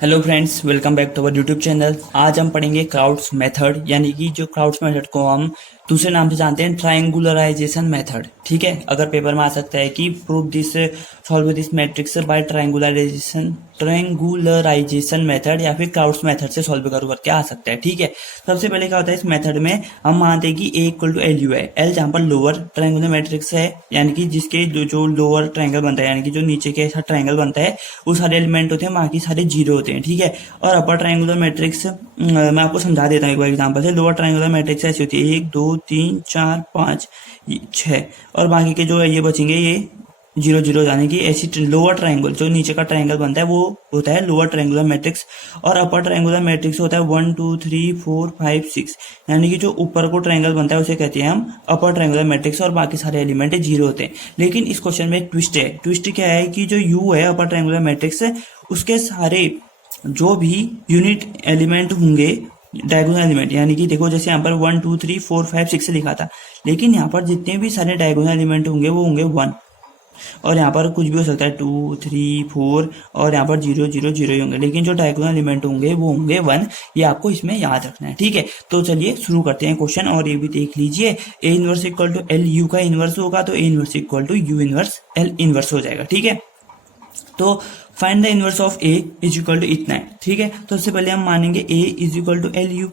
Hello friends, welcome back to our YouTube channel. आज हम पढ़ेंगे क्राउड्स मेथड, यानी कि जो क्राउड्स मेथड को हम दूसरे नाम से जानते हैं ट्रायंगुलराइजेशन मेथड। ठीक है, अगर पेपर में आ सकता है कि prove this solve this matrix by triangularization method या फिर क्राउड्स मेथड से सॉल्व करो करके आ सकता है। ठीक है, सबसे पहले क्या होता है इस मेथड में, हम मानते हैं कि ए इक्वल टू एल यू है। एल जहाँ पर लोअर ट्रायंगुलर मैट्रिक्स है, यानी कि जिसके जो लोअर ट्रायंगल बनता है, यानी कि जो नीचे के साथ ट्रायंगल बनता है वो सारे एलिमेंट होते हैं, बाकी सारे जीरो होते हैं। ठीक है, और अपर ट्रायंगुलर मैट्रिक्स मैं आपको समझा देता हूँ एक बार एग्जांपल से। लोअर ट्रायंगुलर मैट्रिक्स ऐसी होती है 1 2 3 4 5 6, और बाकी के जो ये बचेंगे ये जीरो जीरो, यानी कि ऐसी लोअर ट्रायंगल जो नीचे का ट्रायंगल बनता है वो होता है लोअर ट्रायंगुलर मैट्रिक्स। और अपर ट्रायंगुलर मैट्रिक्स होता है 1 2 3 4 5 6, यानी कि जो ऊपर को ट्रायंगल बनता है उसे कहते हैं हम अपर ट्रायंगुलर मैट्रिक्स, और बाकी सारे एलिमेंट जीरो होते हैं। लेकिन इस क्वेश्चन में एक ट्विस्ट है। ट्विस्ट क्या है कि जो यू है अपर ट्रायंगुलर मैट्रिक्स, उसके सारे जो भी यूनिट एलिमेंट होंगे, डायगोनल एलिमेंट, यानी कि देखो जैसे यहाँ पर 1 2 3 4 5 6 से लिखा था, लेकिन यहाँ पर जितने भी सारे डायगोनल एलिमेंट होंगे वो होंगे 1, और यहाँ पर कुछ भी हो सकता है 2 3 4, और यहाँ पर 0 0 0 ही होंगे, लेकिन जो डायगोनल एलिमेंट होंगे वो होंगे 1। ये आपको इसमें याद रखना है। ठीक है, तो चलिए शुरू करते हैं क्वेश्चन, और ये भी देख लीजिए। A inverse equal to L U का इनवर्स होगा तो A inverse equal to U inverse L inverse हो जाएगा। ठीक है, तो find the inverse of A is equal to इतना है। ठीक है, तो सबसे पहले हम मानेंगे A is equal to L U.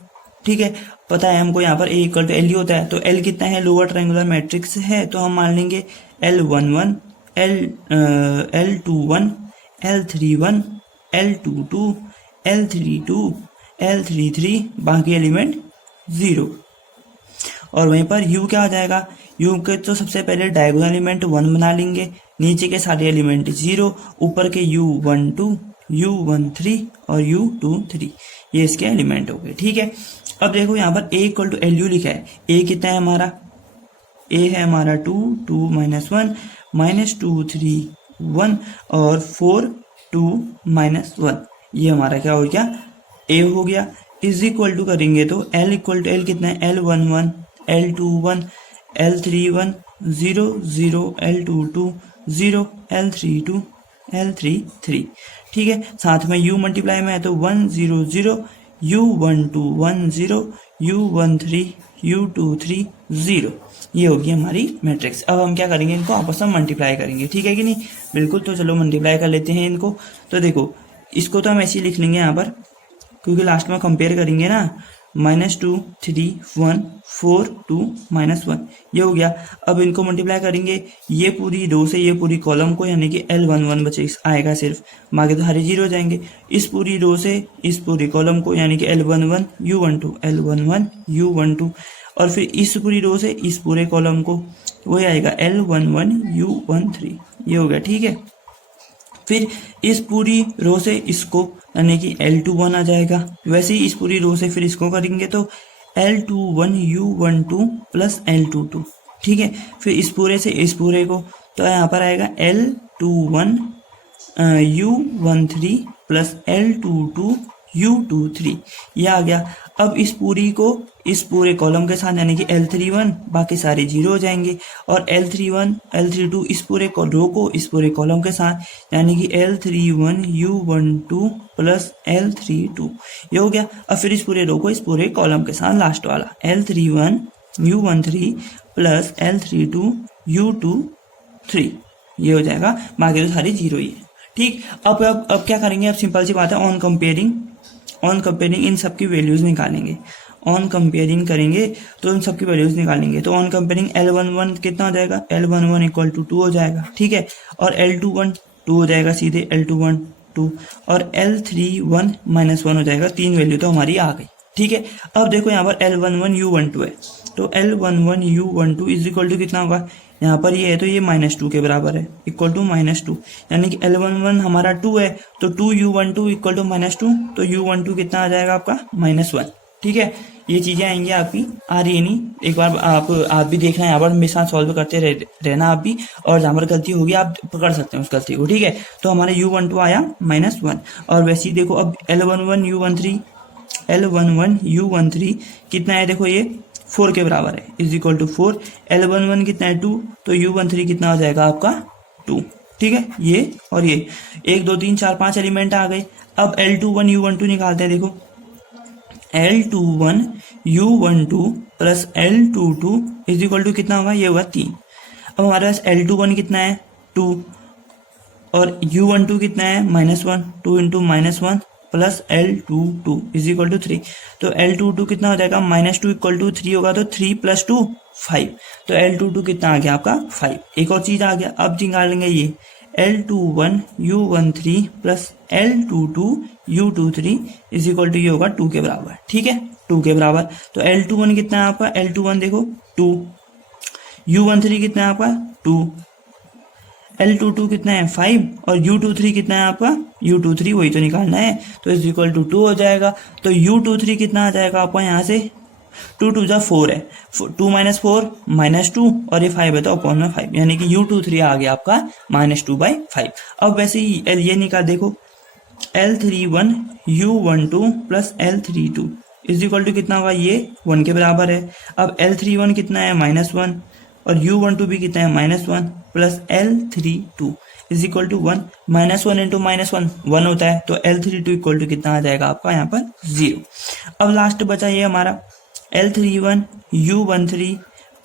ठीक है, पता है हमको यहाँ पर A equal to L U होता है, तो एल कितना है, लोअर ट्रायंगुलर मैट्रिक्स है, तो हम मान लेंगे L11 L21 L31 L22 L32 L33, बाकी एलिमेंट 0। और वहीं पर u क्या आ जाएगा, u के तो सबसे पहले डायगोनल एलिमेंट 1 बना लेंगे, नीचे के सारे एलिमेंट 0, ऊपर के u12 u13 और u23, ये इसके एलिमेंट हो गए। ठीक है, अब देखो यहाँ पर a equal to L U लिखा है। a कितना है हमारा, a है हमारा 2 2 -1 -2 3 1 और 4 2 -1, ये हमारा क्या हो गया, a हो गया। इज इक्वल टू करेंगे तो l इक्वल टू l कितना है, L11 L21 L31 0 0 L22 0 L32 L33। ठीक है, साथ में u मल्टीप्लाई में है तो 1 0 0 u12 1 0 u13 u23 0, ये होगी हमारी मैट्रिक्स। अब हम क्या करेंगे, इनको आपस में मल्टीप्लाई करेंगे। ठीक है कि नहीं, बिल्कुल, तो चलो मल्टीप्लाई कर लेते हैं इनको। तो देखो इसको तो हम ऐसे ही लिख लेंगे यहाँ पर, क्योंकि लास्ट में कंपेयर करेंगे ना, -2 3 1 4 2 -1, ये हो गया। अब इनको मल्टीप्लाई करेंगे, ये पूरी रो से ये पूरी कॉलम को, यानी कि L11 बचे आएगा सिर्फ, बाकी तो सारे जीरो हो जाएंगे। इस पूरी रो से इस पूरी कॉलम को, यानी कि L11 U12 L11 U12, और फिर इस पूरी रो से इस पूरे कॉलम को, वही आएगा L11 U13, ये हो गया। ठीक है, फिर इस पूरी रो से इसको, यानी कि L21 आ जाएगा। वैसे ही इस पूरी रो से फिर इसको करेंगे तो L21 U12 प्लस L22। ठीक है, फिर इस पूरे से इस पूरे को, तो यहाँ पर आएगा L21 U13 plus L22 U23, ये आ गया। अब इस पूरी को इस पूरे कॉलम के साथ, यानी कि L31, बाकी सारे जीरो हो जाएंगे, और L31 L32 इस पूरे रो को इस पूरे कॉलम के साथ, यानी कि L31 U12 प्लस L32, ये हो गया। अब फिर इस पूरे रो को इस पूरे कॉलम के साथ, लास्ट वाला L31 U13 plus L32 U23, ये हो जाएगा, बाकी तो सारी जीरो ही है। ठीक, अब क्या करेंगे, अब सिंपल सी बात है, ऑन कंपेयरिंग इन सबकी वैल्यूज निकालेंगे। ऑन कंपेयरिंग करेंगे तो इन सबकी वैल्यूज निकालेंगे, तो ऑन कंपेयरिंग L11 कितना हो जाएगा, L11 इक्वल टू 2 हो जाएगा। ठीक है, और L21 2 हो जाएगा सीधे, L21 2, और L31 -1 हो जाएगा। 3 वैल्यू तो हमारी आ गई। ठीक है, अब देखो यहाँ पर L11 U12 है, तो L11 U12 is equal to कितना होगा, यहाँ पर ये है तो ये -2 के बराबर है, इक्वल टू -2, यानी कि L11 हमारा 2 है, तो 2 U12 इक्वल टू -2, तो U12 कितना आ जाएगा आपका -1। ठीक है, ये चीजें आएंगी आपकी, आ रही है नहीं, एक बार आप भी देखना, यहाँ पर मेरे साथ सॉल्व करते रहना आप भी, और जहाँ पर गलती होगी आप पकड़ सकते हैं उस गलती को। ठीक है, तो हमारा U12 आया -1, और वैसे ही देखो अब L11 U13 कितना है, देखो ये 4 के बराबर है, इज इक्वल टू 4। L11 कितना है 2, तो U13 कितना हो जाएगा आपका 2। ठीक है, ये और ये 1 2 3 4 5 एलिमेंट आ गए। अब L21 U12 निकालते हैं। देखो L21 U12 plus L22 is equal to कितना होगा, ये होगा 3। अब हमारे पास L21 कितना है 2 और U12 कितना है -1, 2 into -1 plus L22 is equal to 3। तो L22 कितना हो जाएगा, -2 इक्वल टू 3 होगा, तो 3 + 2 5। तो L22 कितना आ गया आपका 5। एक और चीज आ गया, अब निकालेंगे ये L21 U13 plus L22 U23 is equal to ये होगा 2 के बराबर। ठीक है, 2 के बराबर। तो L21 कितना है आपका, L21 देखो 2, U13 कितना है आपका 2, L22 कितना है 5 और U23 कितना है आपका, U23 वही तो निकालना है, तो इज इक्वल टू 2 हो जाएगा। तो U23 कितना आ जाएगा आपका यहाँ से, 2 2 जा 4 है, 2 - 4 -2 और ये 5 है तो अपॉन में 5, यानी कि U23 आ गया आपका -2/5। अब वैसे ही ये निकाल, देखो L31 U12 plus L32 is equal to कितना होगा, ये 1 के बराबर है। अब L31 कितना है -1 और U12 भी कितना है -1 plus L32 is equal to 1, -1 into -1 1 होता है, तो L32 इक्वल टू कितना आ जाएगा आपका यहाँ पर 0। अब लास्ट बचा ये हमारा L31 U13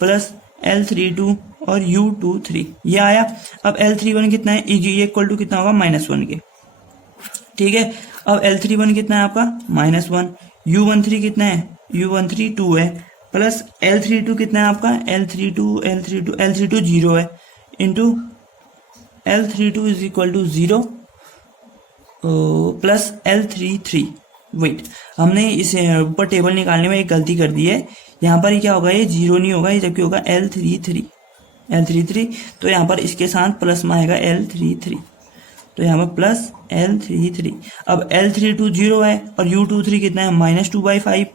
प्लस L32 और U23 ये आया। अब L31 कितना है, ये इक्वल टू कितना होगा -1 के। ठीक है, अब L31 कितना है आपका -1, U13 कितना है, U13 2 है प्लस L32 कितना है आपका, L32 0 है into L32 is equal to 0 plus L33। Wait, हमने इसे ऊपर टेबल निकालने में एक गलती कर दी है। यहाँ पर क्या होगा, ये 0 नहीं होगा, ये जबकि होगा L33। तो यहाँ पर इसके साथ प्लस में आएगा L33, तो यहाँ पर प्लस L33। अब L32 0 है और U23 कितना है -2/5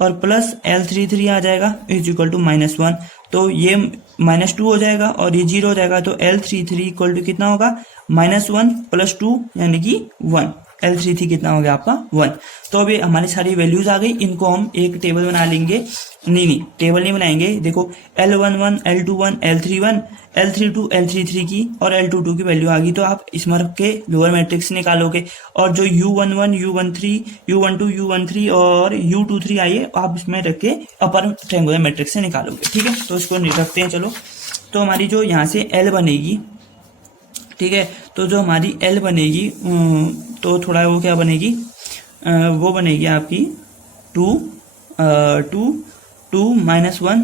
और प्लस L33 आ जाएगा इज इक्वल टू -1, तो ये -2 हो जाएगा और ये 0 हो जाएगा, तो L33 इक्वल टू कितना होगा, -1 + 2 यानी कि 1। L33 कितना हो गया आपका 1। तो अभी हमारी सारी वैल्यूज आ गई, इनको हम एक टेबल बना लेंगे। नहीं टेबल नहीं बनाएंगे। देखो L11 L21 L31 L32 L33 की और L22 की वैल्यू आ गई, तो आप इसमें रख के लोअर मैट्रिक्स निकालोगे और जो U11 U13 U12 U13 और U23 आई है आप इसमें रख के अपर ट्रायंगुलर मैट्रिक्स से निकालोगे। ठीक है, तो इसको रखते हैं। चलो, तो हमारी जो यहाँ से L बनेगी, ठीक है, तो जो हमारी L बनेगी तो थोड़ा वो क्या बनेगी, वो बनेगी आपकी 2 -1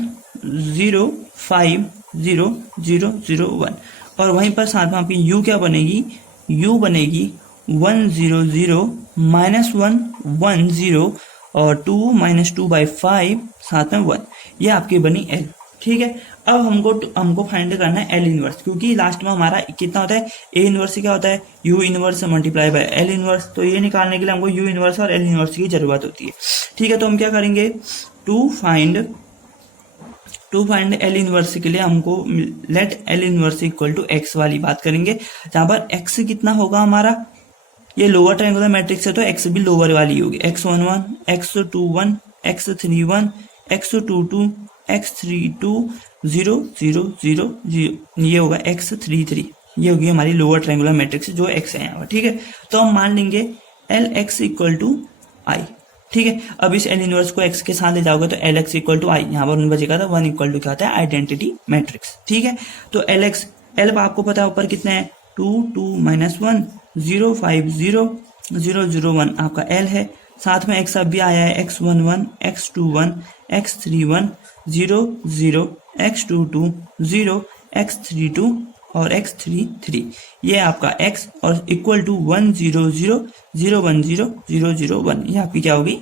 0 5 0 0 0 1 और वहीं पर साथ में आपकी U क्या बनेगी, U बनेगी 1 0 0 -1 1 0 और 2 -2/5 साथ में 1, ये आपकी बनी L। ठीक है, अब हमको फाइंड करना है L इनवर्स, क्योंकि लास्ट में हमारा कितना होता है, A इनवर्स क्या होता है, U inverse multiply by L inverse, तो ये निकालने के लिए हमको U इनवर्स और L इनवर्स की जरूरत होती है। ठीक है, तो हम क्या करेंगे, टू फाइंड L इनवर्स के लिए हमको let L inverse equal to X वाली बात करेंगे, जहां पर X कितना होगा हमारा, ये लोअर ट्रायंगुलर मैट्रिक्स है तो X भी लोअर वाली होगी, X11 X21 X31 X22 X32 0 0 0 0, ये होगा X33, ये होगी हमारी लोअर ट्रायंगुलर मैट्रिक्स जो X है यहाँ पर। ठीक है, तो हम मान लेंगे LX इक्वल टू I। ठीक है, अब इस L इनवर्स को X के साथ ले जाओगे तो LX इक्वल टू I, यहाँ पर उनका बचेगा था 1 इक्वल टू क्या होता है, आइडेंटिटी मैट्रिक्स। ठीक है, तो L आपको पता है ऊपर कितना है, 2 2 -1 0 5 0 0 0 1 आपका L है, साथ में X अब भी आया है, X11 X21 X31 0 0 X22 0 X32 और X33, ये आपका X और इक्वल टू 1 0 0 0 1 0 0 0 1, ये आपकी क्या होगी,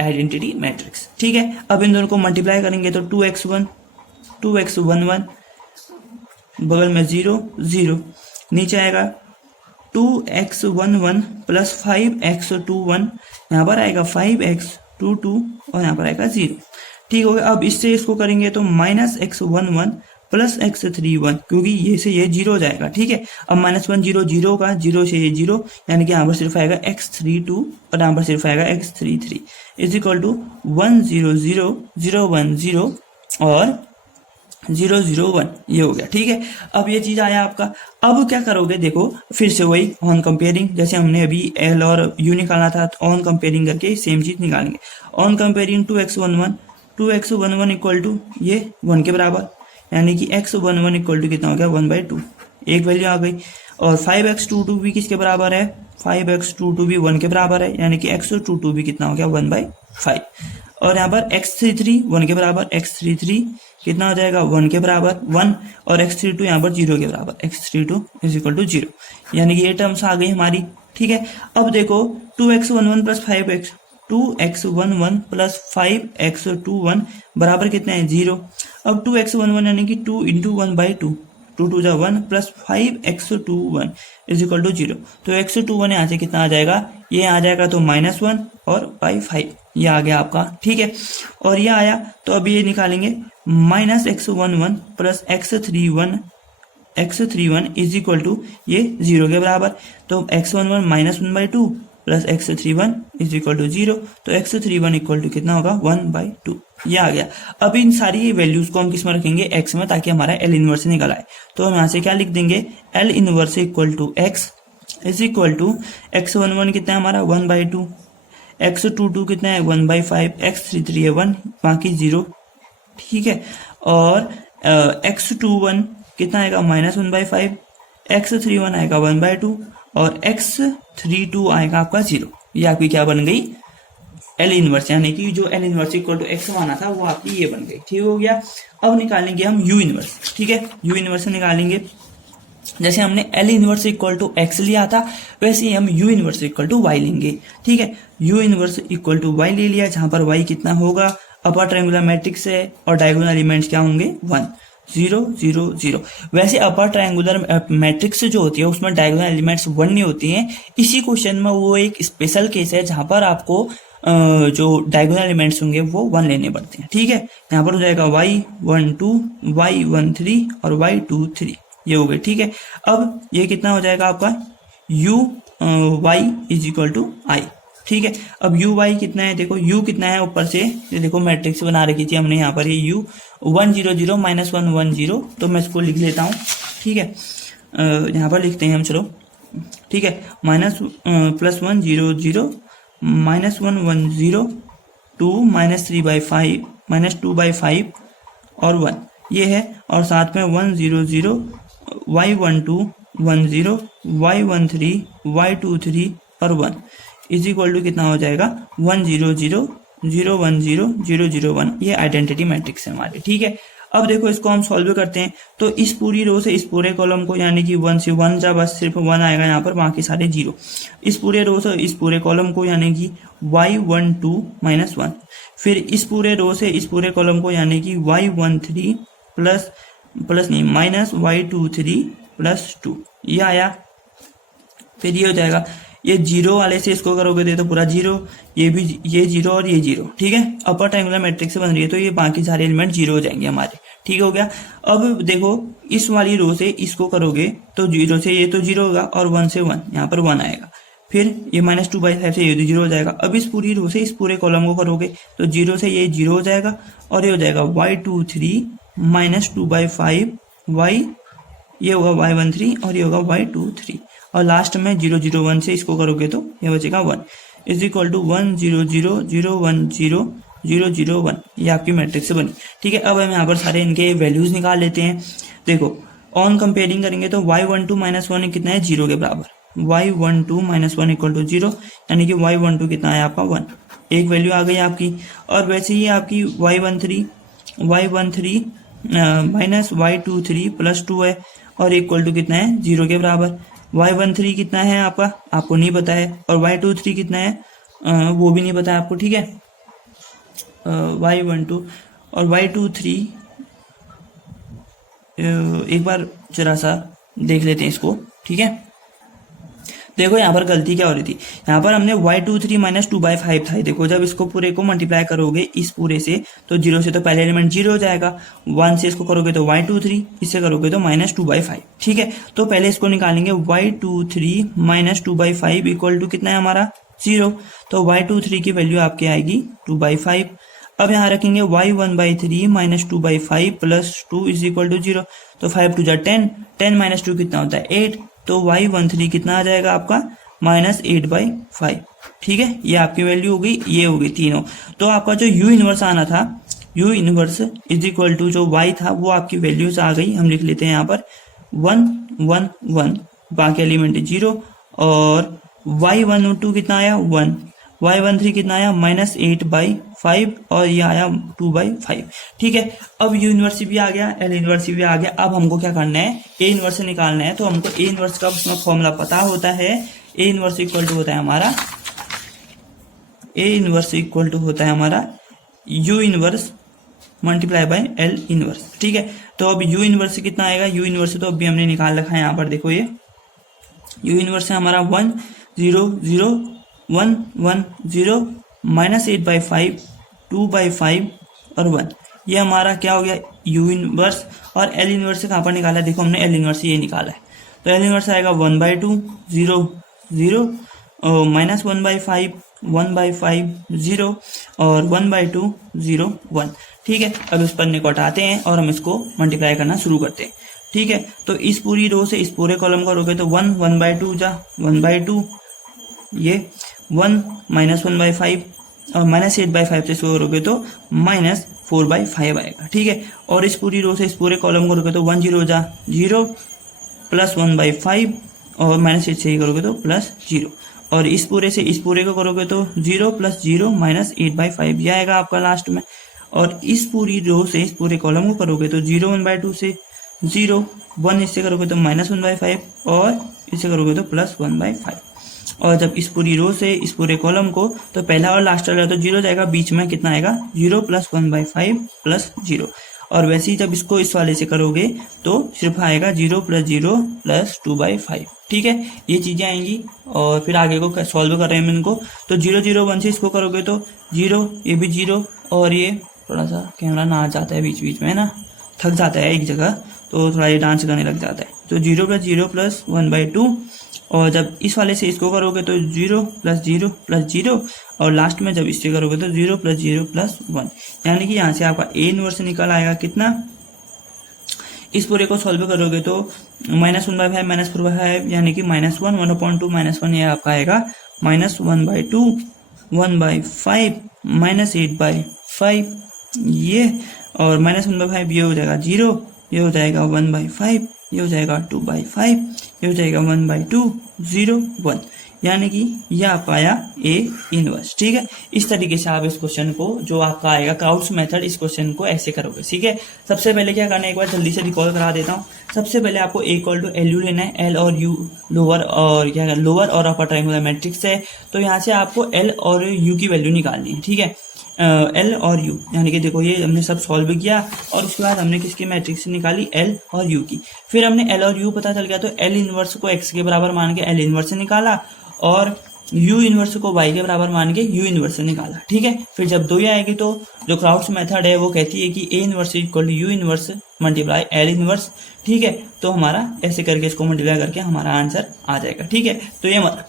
आइडेंटिटी मैट्रिक्स। ठीक है, अब इन दोनों को मल्टीप्लाई करेंगे तो 2x1 2x11 बगल में 0 0, नीचे आएगा 2x11 प्लस 5x21, यहाँ पर आएगा 5x22 और यहाँ पर आएगा 0। ठीक हो गया, अब इससे इसको करेंगे तो -x11 प्लस x31, क्योंकि ये से ये 0 हो जाएगा। ठीक है, अब -1 0 0 का 0 से ये 0, यानी कि यहाँ पर सिर्फ आएगा x32 और यहाँ पर सिर्फ आएगा x33 इज इक्वल टू 1 0 0 0 1 0 और 001 ये हो गया। ठीक है, अब ये चीज आया आपका। अब क्या करोगे, देखो फिर से वही ऑन कंपेयरिंग, जैसे हमने अभी एल और यू निकालना था, ऑन कंपेयरिंग करके सेम चीज निकालेंगे। On comparing 2x11 equal to ये 1 के बराबर, यानी कि x11 इक्वल टू कितना हो गया 1/2, एक वैल्यू आ गई। और 5x22 भी किसके बराबर है, 5x22 भी 1 के बराबर है, यानी कि x22 भी कितना हो गया 1/5। और यहाँ पर x33 1 के बराबर, x33 कितना हो जाएगा 1 के बराबर 1, और x32 यहाँ पर 0 के बराबर, x32 इज इक्वल टू 0, यानी कि ये टर्म्स आ गई हमारी। ठीक है, अब देखो 2x11 plus 2x11 plus 5x21 बराबर कितना है 0। अब 2x11 यानी कि 2 इंटू 1/2, 2 2 जा 1 plus 5x21 is equal to 0। तो x21 यहाँ से कितना आ जाएगा, ये आ जाएगा तो -1 और बाई 5, ये आ गया आपका। ठीक है, और ये आया तो अभी ये निकालेंगे -x11 plus x31 is equal to ये 0 के बराबर। तो x11 -1/2 plus x31 is equal to 0, तो x31 इक्वल टू कितना होगा 1/2, ये आ गया। अब इन सारी वैल्यूज को हम किस में रखेंगे, x में, ताकि हमारा L इनवर्स निकल आए। तो हम यहाँ से क्या लिख देंगे, L inverse equal to x is equal to x11 कितना है हमारा 1/2, x22 कितना है 1/5, x33 है 1, बाकी 0। ठीक है, और x21 कितना आएगा -1/5, x31 आएगा 1/2 और x32 आएगा आपका 0। ये आपकी क्या बन गई, L इनवर्स, यानी कि जो L inverse equal to x माना था वो आपकी ये बन गई। ठीक हो गया। अब निकालेंगे हम U इनवर्स। ठीक है, U इनवर्स निकालेंगे, जैसे हमने L inverse equal to x लिया था वैसे ही हम U inverse equal to y लेंगे। ठीक है, U inverse equal to y ले लिया, जहां पर y कितना होगा, अपर ट्रायंगुलर मैट्रिक्स है और डायगोनल एलिमेंट्स क्या होंगे 1 0 0 0। वैसे अपर ट्रायंगुलर मैट्रिक्स जो होती है उसमें डायगोनल एलिमेंट्स 1 नहीं होती हैं। इसी क्वेश्चन में वो एक स्पेशल केस है जहां पर आपको जो डायगोनल एलिमेंट्स होंगे वो 1 लेने पड़ते हैं। ठीक है, यहाँ पर हो जाएगा y12 y13 और y23, ये हो गए। ठीक है, अब ये कितना हो जाएगा आपका u y is equal to i। ठीक है, अब u y कितना है, देखो u कितना है ऊपर से, ये देखो मैट्रिक्स बना रखी थी हमने यहाँ पर, ये u 1 0 0 -1 1 0, तो मैं इसको लिख लेता हूँ। ठीक है, यहाँ पर लिखते हैं हम, चलो। ठीक है, +1 0 0 -1 1 0 2 -3/5 -2/5 और 1, ये है। और साथ में 1 0 0 y12 1 0 y13 y23 और 1 इज इक्वल टू कितना हो जाएगा 1 0 0 0 1 0 0 0 1। ये आइडेंटिटी मैट्रिक्स है हमारे। ठीक है, अब देखो इसको हम सॉल्व करते हैं, तो इस पूरी रो से इस पूरे कॉलम को, यानी कि 1 से 1 जा बस सिर्फ 1 आएगा यहाँ पर, बाकी सारे 0। इस पूरे रो से इस पूरे कॉलम को, यानी कि y12 -1, फिर इस पूरे रो से इस पूरे कॉलम को, यानी कि y13 प्लस नहीं -y23 +2, ये आया। फिर ये हो जाएगा, ये 0 वाले से इसको करोगे तो पूरा 0, ये भी ये 0 और ये 0। ठीक है, अपर ट्रायंगुलर मैट्रिक्स से बन रही है तो ये बाकी सारे एलिमेंट 0 हो जाएंगे हमारे। ठीक हो गया। अब देखो इस वाली रो से इसको करोगे तो 0 से ये तो 0 होगा और 1 से 1 यहाँ पर 1 आएगा, फिर ये -2/5 से ये 0 हो जाएगा। अब इस पूरी रो से इस पूरे कॉलम को करोगे तो 0 से ये 0 हो जाएगा और ये हो जाएगा y23 -2/5 y, ये होगा y13 और ये होगा y23, और लास्ट में 0 0 1 से इसको करोगे तो ये बचेगा 1 इज इक्वल टू 1 0 0 0 1 0 0 0 1। ये आपकी मैट्रिक्स से बनी। ठीक है, अब हम यहाँ पर सारे इनके वैल्यूज निकाल लेते हैं। देखो ऑन कंपेयरिंग करेंगे तो y12 -1 कितना है 0 के बराबर, y12 -1 इक्वल टू 0, यानी कि y12 कितना है आपका 1, एक वैल्यू आ गई आपकी। और वैसे ही आपकी y13 -y23 +2 है और इक्वल टू कितना है 0 के बराबर। y13 कितना है आपका, आपको नहीं पता है, और y23 कितना है वो भी नहीं पता है आपको। ठीक है, y12 और y23 एक बार जरा सा देख लेते हैं इसको। ठीक है, देखो यहाँ पर गलती क्या हो रही थी, यहाँ पर हमने y23 -2/5 था। देखो जब इसको पूरे को मल्टीप्लाई करोगे इस पूरे से तो 0 से तो पहले एलिमेंट 0 हो जाएगा, 1 से इसको करोगे तो y23, इससे करोगे तो -2/5। ठीक है, तो पहले इसको निकालेंगे, y23 -2/5 इक्वल टू कितना है हमारा 0, तो y23 की वैल्यू आपकी आएगी 2/5। अब यहाँ रखेंगे y1/3 minus 2/5 plus 2 is equal to 0। तो 5 2 जा 10, 10 माइनस 2 कितना होता है 8। तो y13 कितना आ जाएगा आपका माइनस 8/5। ठीक है, ये आपकी वैल्यू हो गई, ये हो गई तीनों। तो आपका जो u इनवर्स आना था, u inverse is equal to जो y था वो आपकी वैल्यूज आ गई। हम लिख लेते हैं यहाँ पर 1 1 1, बाकी एलिमेंट 0। और y12 कितना आया 1, y13 कितना आया माइनस 8/5 और ये आया 2/5। ठीक है, अब u इनवर्स भी आ गया, l इनवर्स भी आ गया। अब हमको क्या करना है, a इनवर्स निकालना है। तो हमको a इनवर्स का उसमें फॉर्मूला पता होता है। a इनवर्स इक्वल टू होता है हमारा, a इनवर्स इक्वल टू होता है हमारा u inverse multiply by l inverse. ठीक है, तो अब u इनवर्स कितना आएगा, u इनवर्स तो अभी हमने निकाल रखा है यहाँ पर, देखो ये u इनवर्स है हमारा 1 0 0 1 1 0 माइनस 8/5 2/5 और 1। ये हमारा क्या हो गया u इनवर्स। और l इनवर्स से कहाँ पर निकाला है, देखो हमने l इनवर्स ये निकाला है। तो l इनवर्स आएगा 1/2 0 0 माइनस 1/5 1/5 0 और 1/2 0 1। ठीक है, अब इस पन्ने को हटाते हैं और हम इसको मल्टीप्लाई करना शुरू करते हैं। ठीक है, तो इस पूरी रो से इस पूरे कॉलम को करोगे तो 1 1/2 जा 1/2, ये 1 माइनस 1/5 और माइनस 8/5 से इसको करोगे तो माइनस 4/5 आएगा। ठीक है, और इस पूरी रो से इस पूरे कॉलम को करोगे तो 1 0 जा 0 प्लस 1/5 और माइनस 8 से ही करोगे तो प्लस 0। और इस पूरे से इस पूरे को करोगे तो 0 प्लस 0 माइनस 8/5 ये आएगा आपका लास्ट में। और इस पूरी रो से इस पूरे कॉलम को करोगे तो 0 1/2 से 0 1 इससे करोगे तो माइनस 1/5 और इससे करोगे तो प्लस 1/5। और जब इस पूरी रो से इस पूरे कॉलम को, तो पहला और लास्ट वाला तो 0 जाएगा, बीच में कितना आएगा 0 प्लस 1/5 प्लस 0। और वैसे ही जब इसको इस वाले से करोगे तो सिर्फ आएगा 0 प्लस 0 प्लस 2/5। ठीक है, ये चीजें आएंगी। और फिर आगे को सॉल्व कर रहे हैं हम इनको। तो 0 0 1 से इसको करोगे तो 0, ये भी 0 और ये थोड़ा सा कैमरा ना आ जाता है बीच बीच में ना, थक जाता है एक जगह तो थोड़ा ये डांस करने लग जाता है। तो 0 प्लस 0 प्लस 1/2। और जब इस वाले से इसको करोगे तो 0 प्लस 0 प्लस 0 और लास्ट में जब इससे करोगे तो 0 प्लस 0 प्लस 1। यानी कि यहाँ से आपका a इनवर्स निकल आएगा कितना। इस पूरे को सॉल्व करोगे तो माइनस 1/5 माइनस 4/5 यानी कि माइनस 1 1/2 माइनस 1 ये आपका आएगा माइनस 1/2 1/5 माइनस 8/5 ये, और माइनस 1/5 ये हो जाएगा 0, ये हो जाएगा 1/5, ये हो जाएगा 2/5, ये हो जाएगा 1/2 0 1। यानी कि ये आपका आया a इनवर्स। ठीक है, इस तरीके से आप इस क्वेश्चन को जो आपका आएगा क्राउड्स मेथड, इस क्वेश्चन को ऐसे करोगे। ठीक है, सबसे पहले क्या करना है, एक बार जल्दी से रिकॉल करा देता हूँ। सबसे पहले आपको a इक्वल टू LU लेना है। L और U लोअर और क्या लोअर और अपर ट्रायंगुलर मैट्रिक्स है, तो यहाँ से आपको L और U की वैल्यू निकालनी है। ठीक है, L और U यानी कि देखो ये हमने सब सॉल्व किया और उसके बाद हमने किसकी मैट्रिक्स निकाली L और U की। फिर हमने L और U पता चल गया तो L इनवर्स को x के बराबर मान के L इनवर्स निकाला और U इनवर्स को y के बराबर मान के U इनवर्स निकाला। ठीक है, फिर जब दो ही आएगी तो जो क्राउड्स मेथड है वो कहती है कि a inverse equal to U inverse multiply L inverse. ठीक है, तो हमारा ऐसे करके इसको मल्टीप्लाई करके हमारा आंसर आ जाएगा। ठीक है, तो ये हमारा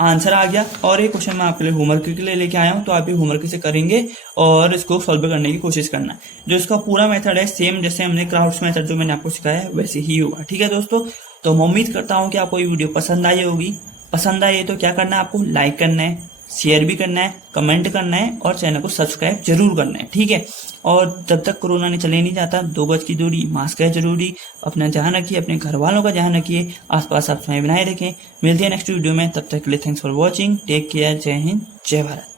आंसर आ गया। और एक क्वेश्चन मैं आपके लिए होमवर्क के लिए लेके आया हूँ, तो आप भी होमवर्क से करेंगे और इसको सॉल्व करने की कोशिश करना है। जो इसका पूरा मेथड है सेम जैसे हमने क्राउड्स मेथड जो मैंने आपको सिखाया है वैसे ही होगा। ठीक है दोस्तों, तो मैं उम्मीद करता हूँ कि आपको ये वीडियो पसंद आई होगी। पसंद आई तो क्या करना है, आपको लाइक करना है, शेयर भी करना है, कमेंट करना है और चैनल को सब्सक्राइब जरूर करना है। ठीक है, और जब तक कोरोना ने चले नहीं जाता 2 गज की दूरी, मास्क है जरूरी, अपना ध्यान रखिए, अपने घर वालों का ध्यान रखिए, आसपास साफ सफाई बनाए रखें। मिलते हैं नेक्स्ट वीडियो में, तब तक के लिए thanks for watching, take care, जय हिंद जय भारत।